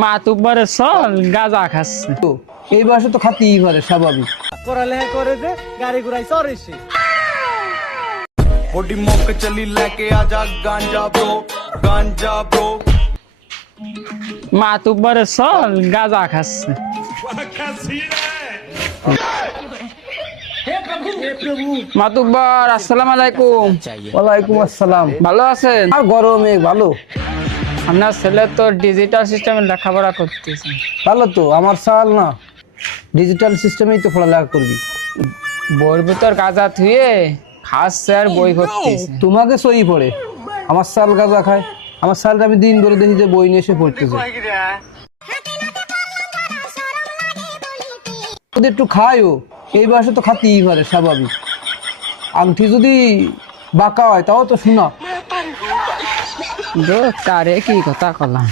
মাতুব্বরের চল গাঁজা খাচ্ছে। তো এই বয়সে তো খাতেই পারে, স্বাভাবিক। পড়ালেখা করে যে গাড়ি ঘোড়ায় চড়ে সে। थोड़ी मौक चली लेके आजा गांजा ब्रो মাতুব্বরের চল গাঁজা খাচ্ছে। মাতুব্বর আসসালামু আলাইকুম। ওয়ালাইকুম আসসালাম। ভালো আছেন? আর গরমে ভালো। আপনার ছেলে তো ডিজিটাল সিস্টেমে লেখাপড়া করতেছে। ভালো তো, আমার সাল না, ডিজিটাল সিস্টেমেই তো পড়ালেখা করবি। বইয়ের ভিতর গাঁজা থুয়ে খাচ্ছে আর বই করতেছে। তোমাকে সই পড়ে, আমার সাল গাঁজা খায়। আমার সালটা আমি দিন করে দেখি যে বই নিয়ে এসে পড়তেছে। যদি একটু খায়ও, এই বয়সে তো খাতেই পারে, স্বাভাবিক। আংটি যদি বাঁকা হয় তাও তো শোনা। কারে কি কথা কলাম।